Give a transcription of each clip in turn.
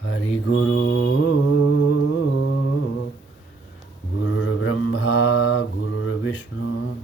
हरि गुरु गुरुर्ब्रह्मा गुरुर्विष्णु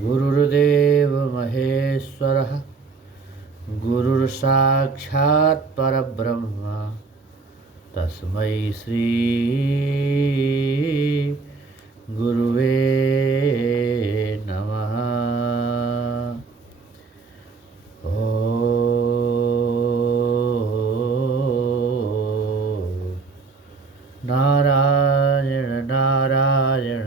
गुरुर्देव महेश्वरः गुरुर्साक्षात् परब्रह्म तस्मै श्री गुरुवे नमः। नारायण नारायण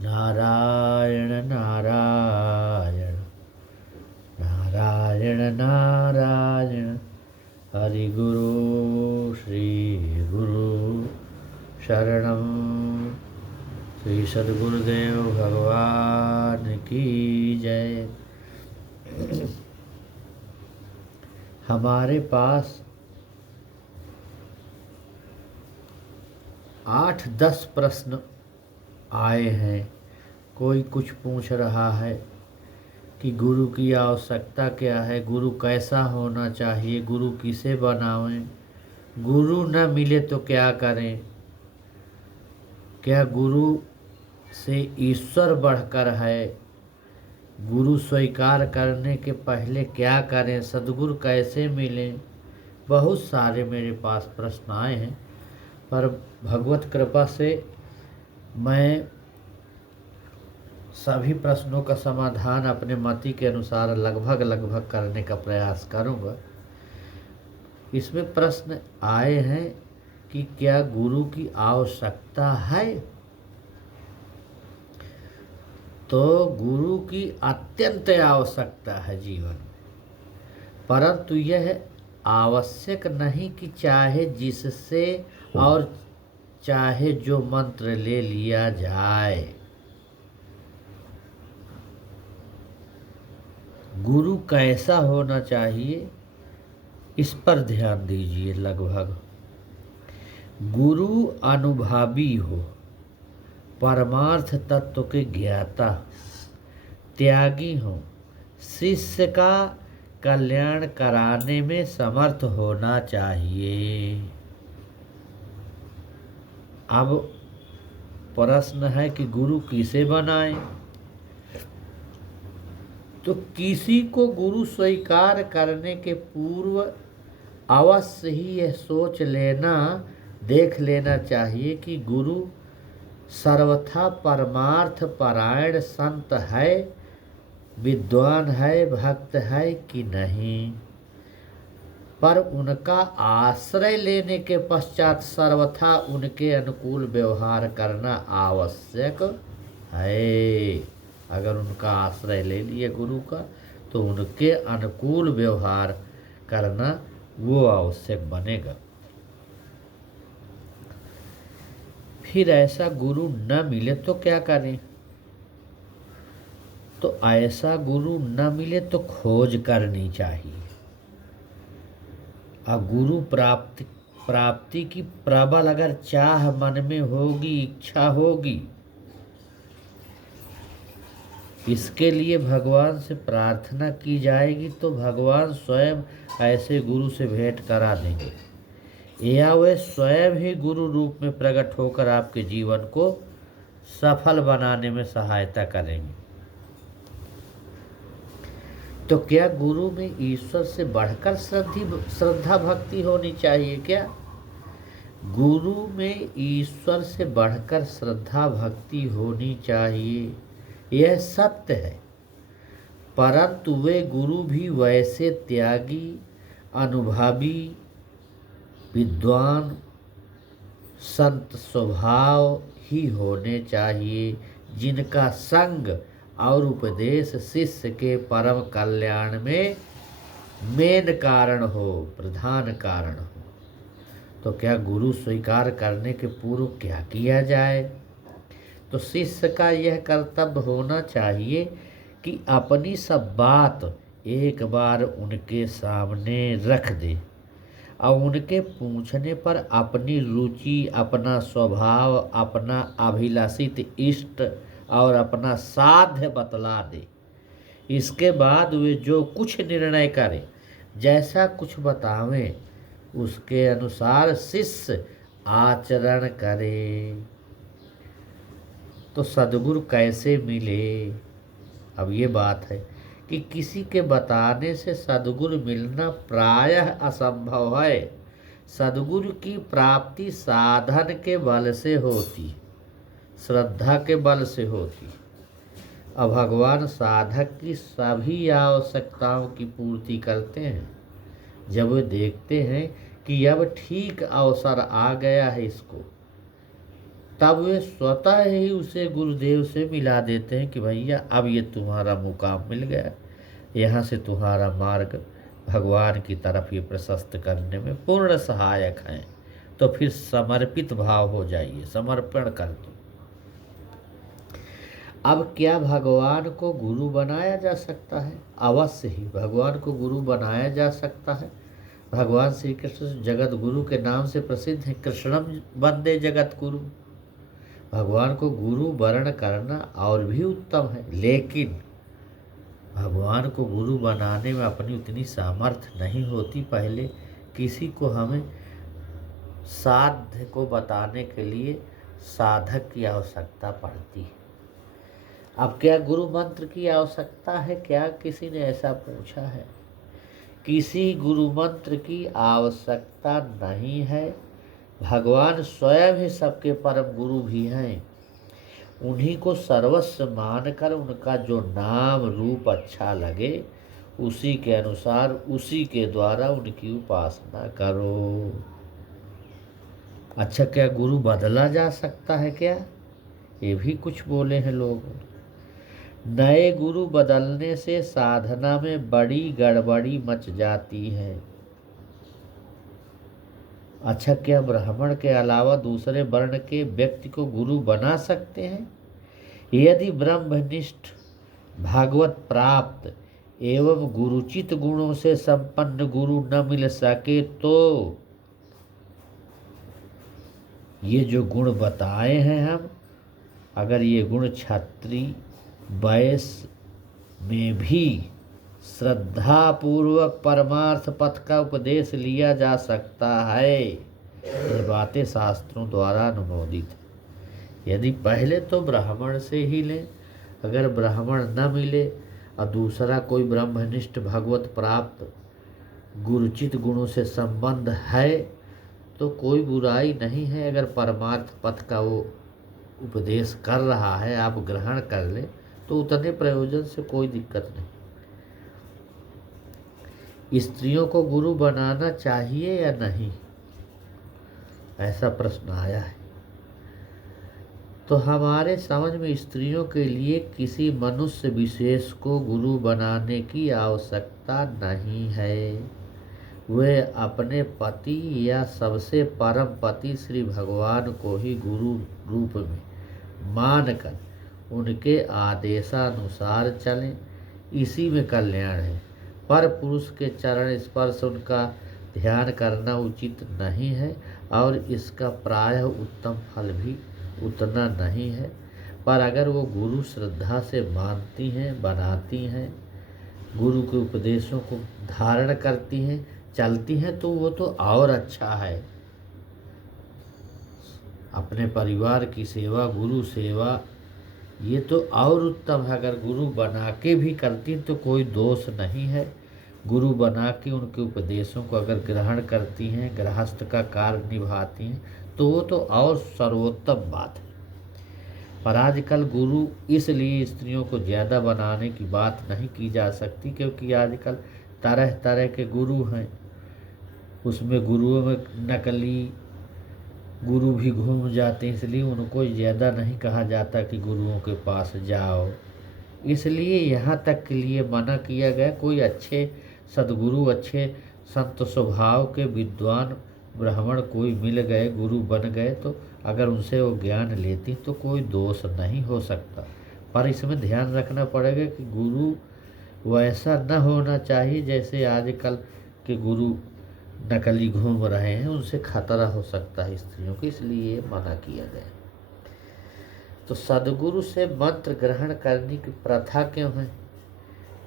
नारायण नारायण नारायण नारायण हरि गुरु श्री गुरु शरणम। श्री सद्गुरुदेव भगवान की जय। हमारे पास 8-10 प्रश्न आए हैं। कोई कुछ पूछ रहा है कि गुरु की आवश्यकता क्या है, गुरु कैसा होना चाहिए, गुरु किसे बनावें, गुरु न मिले तो क्या करें, क्या गुरु से ईश्वर बढ़कर है, गुरु स्वीकार करने के पहले क्या करें, सद्गुरु कैसे मिलें। बहुत सारे मेरे पास प्रश्न आए हैं, पर भगवत कृपा से मैं सभी प्रश्नों का समाधान अपने मति के अनुसार लगभग करने का प्रयास करूंगा। इसमें प्रश्न आए हैं कि क्या गुरु की आवश्यकता है। तो गुरु की अत्यंत आवश्यकता है जीवन में, परंतु यह आवश्यक नहीं कि चाहे जिससे और चाहे जो मंत्र ले लिया जाए। गुरु कैसा होना चाहिए इस पर ध्यान दीजिए। लगभग गुरु अनुभवी हो, परमार्थ तत्व के ज्ञाता, त्यागी हो, शिष्य का कल्याण कराने में समर्थ होना चाहिए। अब प्रश्न है कि गुरु किसे बनाए। तो किसी को गुरु स्वीकार करने के पूर्व अवश्य ही यह सोच लेना, देख लेना चाहिए कि गुरु सर्वथा परमार्थ परायण संत है, विद्वान है, भक्त है कि नहीं। पर उनका आश्रय लेने के पश्चात सर्वथा उनके अनुकूल व्यवहार करना आवश्यक है। अगर उनका आश्रय ले लिए गुरु का, तो उनके अनुकूल व्यवहार करना वो आवश्यक बनेगा। फिर ऐसा गुरु न मिले तो क्या करें। तो ऐसा गुरु न मिले तो खोज करनी चाहिए। और गुरु प्राप्ति की प्रबल अगर चाह मन में होगी, इच्छा होगी, इसके लिए भगवान से प्रार्थना की जाएगी, तो भगवान स्वयं ऐसे गुरु से भेंट करा देंगे, या वे स्वयं ही गुरु रूप में प्रकट होकर आपके जीवन को सफल बनाने में सहायता करेंगे। तो क्या गुरु में ईश्वर से बढ़कर श्रद्धा भक्ति होनी चाहिए क्या। गुरु में ईश्वर से बढ़कर श्रद्धा भक्ति होनी चाहिए, यह सत्य है। परंतु वे गुरु भी वैसे त्यागी, अनुभवी, विद्वान, संत स्वभाव ही होने चाहिए, जिनका संग और उपदेश शिष्य के परम कल्याण में मेन कारण हो, प्रधान कारण हो। तो क्या गुरु स्वीकार करने के पूर्व क्या किया जाए। तो शिष्य का यह कर्तव्य होना चाहिए कि अपनी सब बात एक बार उनके सामने रख दे, और उनके पूछने पर अपनी रुचि, अपना स्वभाव, अपना अभिलाषित इष्ट और अपना साध्य बतला दे। इसके बाद वे जो कुछ निर्णय करें, जैसा कुछ बतावें, उसके अनुसार शिष्य आचरण करे। तो सद्गुरु कैसे मिले? अब ये बात है कि किसी के बताने से सद्गुरु मिलना प्रायः असंभव है। सद्गुरु की प्राप्ति साधन के बल से होती, श्रद्धा के बल से होती। अब भगवान साधक की सभी आवश्यकताओं की पूर्ति करते हैं। जब वे देखते हैं कि अब ठीक अवसर आ गया है इसको, तब वे स्वतः ही उसे गुरुदेव से मिला देते हैं कि भैया अब ये तुम्हारा मुकाम मिल गया, यहाँ से तुम्हारा मार्ग भगवान की तरफ ये प्रशस्त करने में पूर्ण सहायक हैं। तो फिर समर्पित भाव हो जाइए, समर्पण कर दो। अब क्या भगवान को गुरु बनाया जा सकता है? अवश्य ही भगवान को गुरु बनाया जा सकता है। भगवान श्री कृष्ण जगत गुरु के नाम से प्रसिद्ध है। कृष्णम वंदे जगत गुरु। भगवान को गुरु वर्ण करना और भी उत्तम है, लेकिन भगवान को गुरु बनाने में अपनी उतनी सामर्थ्य नहीं होती। पहले किसी को हमें साध्य को बताने के लिए साधक की आवश्यकता पड़ती है। अब क्या गुरु मंत्र की आवश्यकता है क्या? किसी ने ऐसा पूछा है। किसी गुरु मंत्र की आवश्यकता नहीं है। भगवान स्वयं ही सबके परम गुरु भी हैं। उन्हीं को सर्वस्व मानकर उनका जो नाम रूप अच्छा लगे उसी के अनुसार, उसी के द्वारा उनकी उपासना करो। अच्छा, क्या गुरु बदला जा सकता है क्या? ये भी कुछ बोले हैं लोग। नए गुरु बदलने से साधना में बड़ी गड़बड़ी मच जाती है। अच्छा, क्या ब्राह्मण के अलावा दूसरे वर्ण के व्यक्ति को गुरु बना सकते हैं? यदि ब्रह्मनिष्ठ भागवत प्राप्त एवं गुरुचित गुणों से संपन्न गुरु न मिल सके तो ये जो गुण बताए हैं हम, अगर ये गुण क्षत्रिय वैश्य में भी श्रद्धा पूर्वक परमार्थ पथ का उपदेश लिया जा सकता है। ये बातें शास्त्रों द्वारा अनुमोदित है। यदि पहले तो ब्राह्मण से ही लें, अगर ब्राह्मण न मिले और दूसरा कोई ब्रह्मनिष्ठ भगवत प्राप्त गुरुचित गुणों से संबंध है तो कोई बुराई नहीं है। अगर परमार्थ पथ का वो उपदेश कर रहा है, आप ग्रहण कर ले तो उतने प्रयोजन से कोई दिक्कत नहीं। स्त्रियों को गुरु बनाना चाहिए या नहीं, ऐसा प्रश्न आया है। तो हमारे समझ में स्त्रियों के लिए किसी मनुष्य विशेष को गुरु बनाने की आवश्यकता नहीं है। वे अपने पति या सबसे परम पति श्री भगवान को ही गुरु रूप में मानकर उनके आदेशानुसार चलें, इसी में कल्याण है। पर पुरुष के चरण स्पर्श उनका ध्यान करना उचित नहीं है और इसका प्रायः उत्तम फल भी उतना नहीं है। पर अगर वो गुरु श्रद्धा से मानती हैं, बनाती हैं, गुरु के उपदेशों को धारण करती हैं, चलती हैं, तो वो तो और अच्छा है। अपने परिवार की सेवा, गुरु सेवा, ये तो और उत्तम है। अगर गुरु बना के भी करती तो कोई दोष नहीं है। गुरु बना के उनके उपदेशों को अगर ग्रहण करती हैं, गृहस्थ का कार्य निभाती हैं, तो वो तो और सर्वोत्तम बात है। पर आजकल गुरु इसलिए स्त्रियों को ज़्यादा बनाने की बात नहीं की जा सकती, क्योंकि आजकल तरह तरह के गुरु हैं। उसमें गुरुओं में नकली गुरु भी घूम जाते हैं, इसलिए उनको ज़्यादा नहीं कहा जाता कि गुरुओं के पास जाओ। इसलिए यहाँ तक के लिए मना किया गया। कोई अच्छे सद्गुरु, अच्छे संत स्वभाव के विद्वान ब्राह्मण कोई मिल गए, गुरु बन गए, तो अगर उनसे वो ज्ञान लेती तो कोई दोष नहीं हो सकता। पर इसमें ध्यान रखना पड़ेगा कि गुरु वैसा न होना चाहिए जैसे आजकल के गुरु नकली घूम रहे हैं, उनसे खतरा हो सकता है स्त्रियों को, इसलिए मना किया गया। तो सद्गुरु से मंत्र ग्रहण करने की प्रथा क्यों है,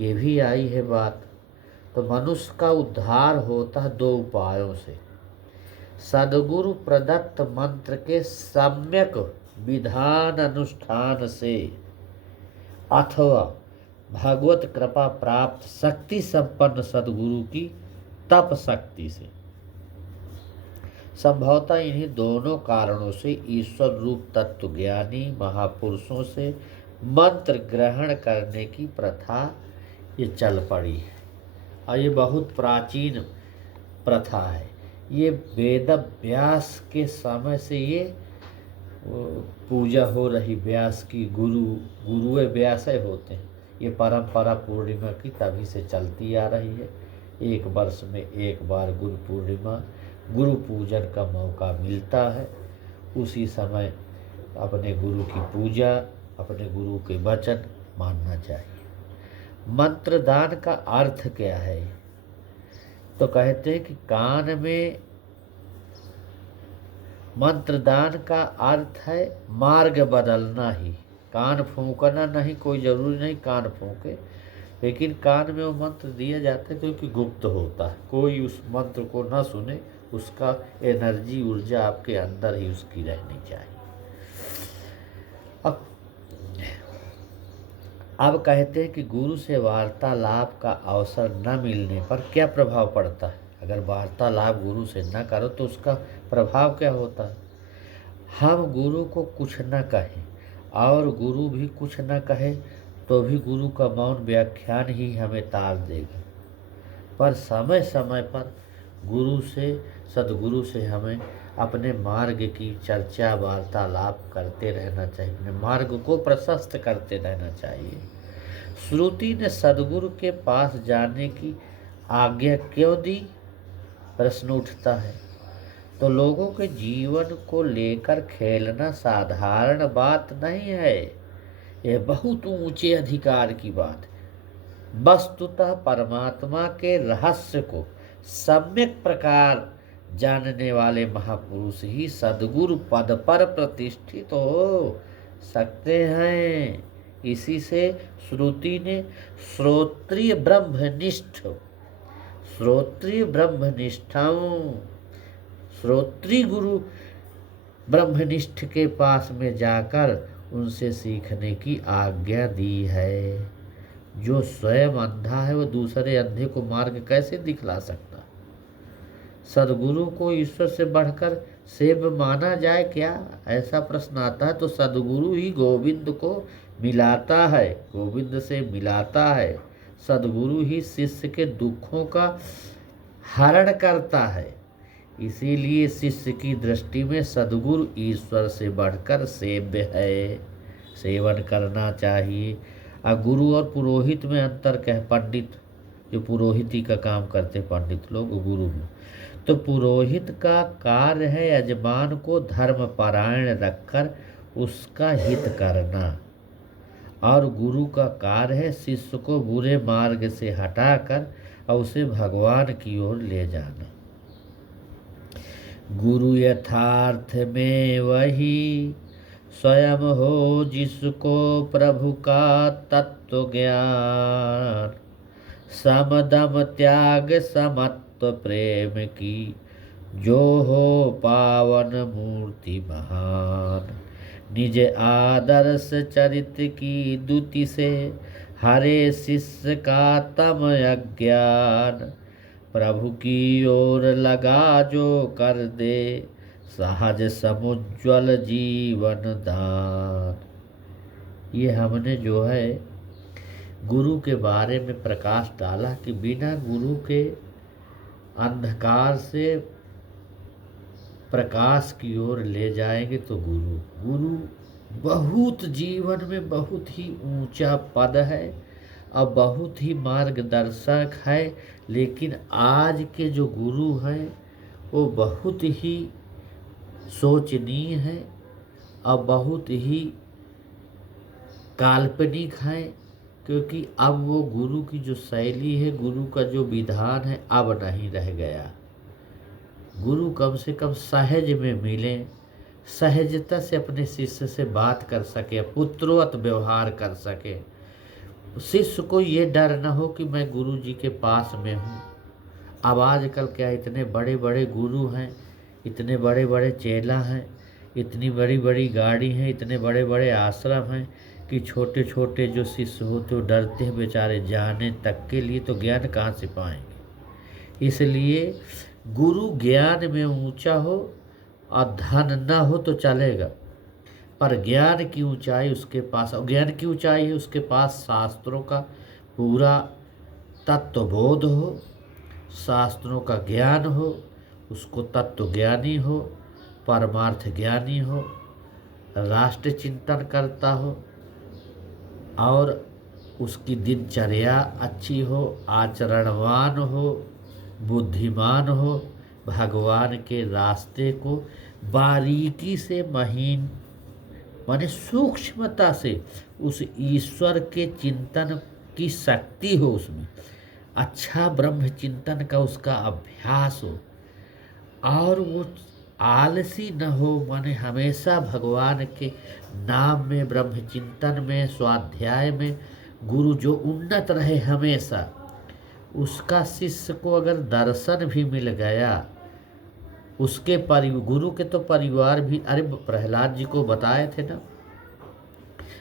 ये भी आई है बात। तो मनुष्य का उद्धार होता है दो उपायों से। सद्गुरु प्रदत्त मंत्र के सम्यक विधान अनुष्ठान से अथवा भगवत कृपा प्राप्त शक्ति संपन्न सद्गुरु की तप शक्ति से, संभवतः इन्हीं दोनों कारणों से ईश्वर रूप तत्व ज्ञानी महापुरुषों से मंत्र ग्रहण करने की प्रथा ये चल पड़ी है। और ये बहुत प्राचीन प्रथा है। ये वेद व्यास के समय से ये पूजा हो रही, व्यास की गुरुए व्यास होते हैं। ये परंपरा पूर्णिमा की तभी से चलती आ रही है। एक वर्ष में एक बार गुरु पूर्णिमा, गुरु पूजन का मौका मिलता है। उसी समय अपने गुरु की पूजा, अपने गुरु के वचन मानना चाहिए। मंत्र दान का अर्थ क्या है? तो कहते हैं कि कान में मंत्र दान का अर्थ है मार्ग बदलना ही। कान फूंकना नहीं, कोई जरूरी नहीं कान फूंके, लेकिन कान में वो मंत्र दिया जाता है क्योंकि गुप्त होता है। कोई उस मंत्र को ना सुने, उसका एनर्जी ऊर्जा आपके अंदर ही उसकी रहनी चाहिए। अब कहते हैं कि गुरु से वार्तालाप का अवसर न मिलने पर क्या प्रभाव पड़ता है। अगर वार्तालाप गुरु से न करो तो उसका प्रभाव क्या होता है। हम गुरु को कुछ न कहें और गुरु भी कुछ न कहे तो भी गुरु का मौन व्याख्यान ही हमें तार देगा। पर समय समय पर गुरु से, सद्गुरु से हमें अपने मार्ग की चर्चा वार्तालाप करते रहना चाहिए, अपने मार्ग को प्रशस्त करते रहना चाहिए। श्रुति ने सद्गुरु के पास जाने की आज्ञा क्यों दी, प्रश्न उठता है। तो लोगों के जीवन को लेकर खेलना साधारण बात नहीं है, यह बहुत ऊंचे अधिकार की बात है। वस्तुतः परमात्मा के रहस्य को सम्यक प्रकार जानने वाले महापुरुष ही सद्गुरु पद पर प्रतिष्ठित हो सकते हैं। इसी से श्रुति ने श्रोत्रिय गुरु ब्रह्मनिष्ठ के पास में जाकर उनसे सीखने की आज्ञा दी है। जो स्वयं अंधा है वो दूसरे अंधे को मार्ग कैसे दिखला सकता? सद्गुरु को ईश्वर से बढ़कर सेव्य माना जाए क्या, ऐसा प्रश्न आता है। तो सद्गुरु ही गोविंद को मिलाता है, गोविंद से मिलाता है। सद्गुरु ही शिष्य के दुखों का हरण करता है। इसीलिए शिष्य की दृष्टि में सद्गुरु ईश्वर से बढ़कर सेव्य है, सेवन करना चाहिए। गुरु और पुरोहित में अंतर क्या है? पंडित जो पुरोहिती का काम करते पंडित लोग, गुरु में तो पुरोहित का कार्य है यजमान को धर्मपरायण रखकर उसका हित करना, और गुरु का कार्य है शिष्य को बुरे मार्ग से हटाकर और उसे भगवान की ओर ले जाना। गुरु यथार्थ में वही स्वयं हो जिसको प्रभु का तत्व ज्ञान, समदम त्याग समत्व प्रेम की जो हो पावन मूर्ति महान। निज आदर्श चरित्र की दुति से हरे शिष्य का तम अज्ञान, प्रभु की ओर लगा जो कर दे सहज समुज्ज्वल जीवन दान। ये हमने जो है गुरु के बारे में प्रकाश डाला कि बिना गुरु के अंधकार से प्रकाश की ओर ले जाएंगे। तो गुरु बहुत जीवन में बहुत ही ऊंचा पद है और बहुत ही मार्गदर्शक है। लेकिन आज के जो गुरु हैं वो बहुत ही सोचनीय है और बहुत ही काल्पनिक है, क्योंकि अब वो गुरु की जो शैली है, गुरु का जो विधान है अब नहीं रह गया। गुरु कम से कम सहज में मिले, सहजता से अपने शिष्य से बात कर सके, पुत्रवत व्यवहार कर सके। शिष्य को ये डर न हो कि मैं गुरु जी के पास में हूँ। अब आजकल क्या इतने बड़े बड़े गुरु हैं, इतने बड़े बड़े चेला हैं, इतनी बड़ी बड़ी गाड़ी हैं, इतने बड़े बड़े आश्रम हैं कि छोटे छोटे जो शिष्य होते वो डरते हैं बेचारे जाने तक के लिए, तो ज्ञान कहाँ से पाएंगे। इसलिए गुरु ज्ञान में ऊंचा हो और धन न हो तो चलेगा, पर ज्ञान की ऊंचाई उसके पास, और ज्ञान की ऊंचाई है उसके पास शास्त्रों का पूरा तत्वबोध हो, शास्त्रों का ज्ञान हो, उसको तत्व ज्ञानी हो, परमार्थ ज्ञानी हो, राष्ट्र चिंतन करता हो, और उसकी दिनचर्या अच्छी हो, आचरणवान हो, बुद्धिमान हो, भगवान के रास्ते को बारीकी से महीन माने सूक्ष्मता से उस ईश्वर के चिंतन की शक्ति हो, उसमें अच्छा ब्रह्म चिंतन का उसका अभ्यास हो, और वो आलसी न हो, माने हमेशा भगवान के नाम में, ब्रह्म चिंतन में, स्वाध्याय में गुरु जो उन्नत रहे हमेशा। उसका शिष्य को अगर दर्शन भी मिल गया, उसके गुरु के तो परिवार भी, अरे प्रहलाद जी को बताए थे ना,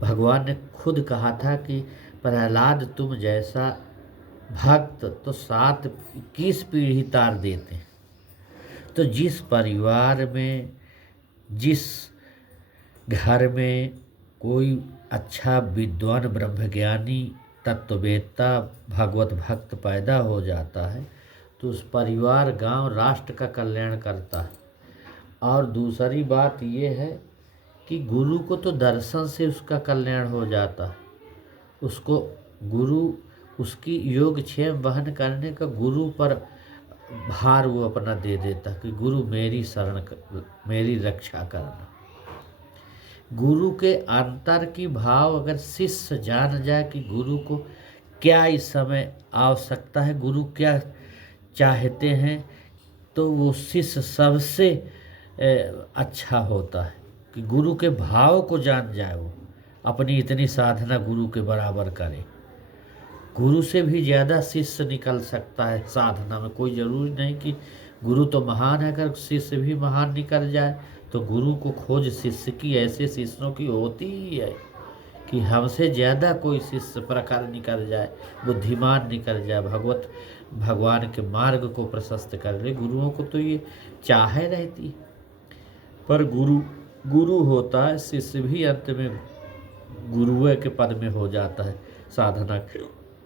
भगवान ने खुद कहा था कि प्रहलाद तुम जैसा भक्त तो 7-21 पीढ़ी तार देते हैं। तो जिस परिवार में, जिस घर में कोई अच्छा विद्वान ब्रह्मज्ञानी तत्ववेत्ता भगवत भक्त पैदा हो जाता है, तो उस परिवार, गांव, राष्ट्र का कल्याण करता है। और दूसरी बात ये है कि गुरु को तो दर्शन से उसका कल्याण हो जाता है। उसको गुरु, उसकी योगक्षेम वहन करने का गुरु पर भार वो अपना दे देता कि गुरु मेरी शरण, मेरी रक्षा करना। गुरु के अंतर की भाव अगर शिष्य जान जाए कि गुरु को क्या इस समय आवश्यकता है, गुरु क्या चाहते हैं, तो वो शिष्य सबसे अच्छा होता है। कि गुरु के भाव को जान जाए, वो अपनी इतनी साधना गुरु के बराबर करे। गुरु से भी ज़्यादा शिष्य निकल सकता है साधना में, कोई ज़रूरी नहीं कि गुरु तो महान है, अगर शिष्य भी महान निकल जाए तो गुरु को खोज शिष्य की, ऐसे शिष्यों की होती ही है कि हमसे ज़्यादा कोई शिष्य प्रकार निकल जाए, बुद्धिमान निकल जाए, भगवान के मार्ग को प्रशस्त कर ले। गुरुओं को तो ये चाहे रहती, पर गुरु होता है, शिष्य भी अंत में गुरुए के पद में हो जाता है, साधना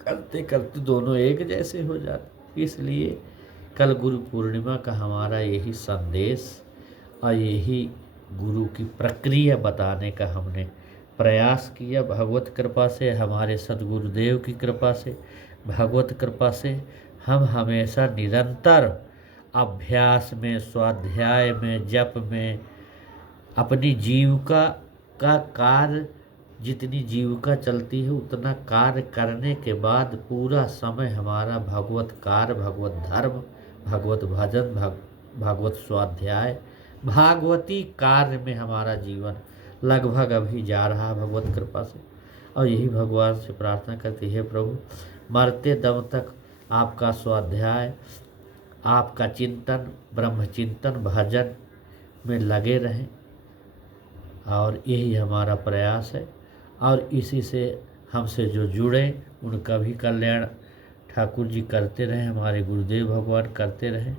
करते करते दोनों एक जैसे हो जाते। इसलिए कल गुरु पूर्णिमा का हमारा यही संदेश और यही गुरु की प्रक्रिया बताने का हमने प्रयास किया। भगवत कृपा से, हमारे सद्गुरुदेव की कृपा से, भगवत कृपा से हम हमेशा निरंतर अभ्यास में, स्वाध्याय में, जप में, अपनी जीविका का कार्य, जितनी जीविका चलती है उतना कार्य करने के बाद पूरा समय हमारा भगवत कार्य, भगवत धर्म, भगवत भजन, भगवत स्वाध्याय, भागवती कार्य में हमारा जीवन लगभग अभी जा रहा है भगवत कृपा से। और यही भगवान से प्रार्थना करती है, प्रभु मरते दम तक आपका स्वाध्याय, आपका चिंतन, ब्रह्म चिंतन, भजन में लगे रहें, और यही हमारा प्रयास है। और इसी से हमसे जो जुड़े उनका भी कल्याण ठाकुर जी करते रहें, हमारे गुरुदेव भगवान करते रहें।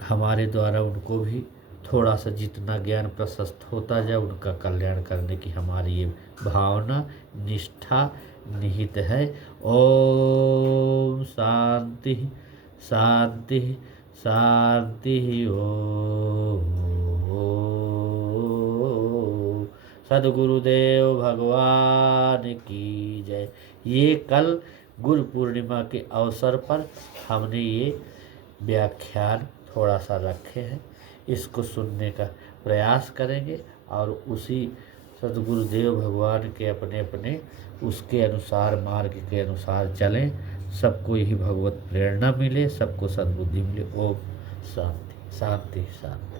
हमारे द्वारा उनको भी थोड़ा सा जितना ज्ञान प्रशस्त होता जाए, उनका कल्याण करने की हमारी ये भावना, निष्ठा निहित है। ओम शांति शांति शांति। ओम सद्गुरुदेव भगवान की जय। ये कल गुरु पूर्णिमा के अवसर पर हमने ये व्याख्यान थोड़ा सा रखे हैं, इसको सुनने का प्रयास करेंगे और उसी सद्गुरुदेव भगवान के अपने अपने उसके अनुसार, मार्ग के अनुसार चलें। सबको यही भगवत प्रेरणा मिले, सबको सद्बुद्धि मिले। ओम शांति शांति शांति।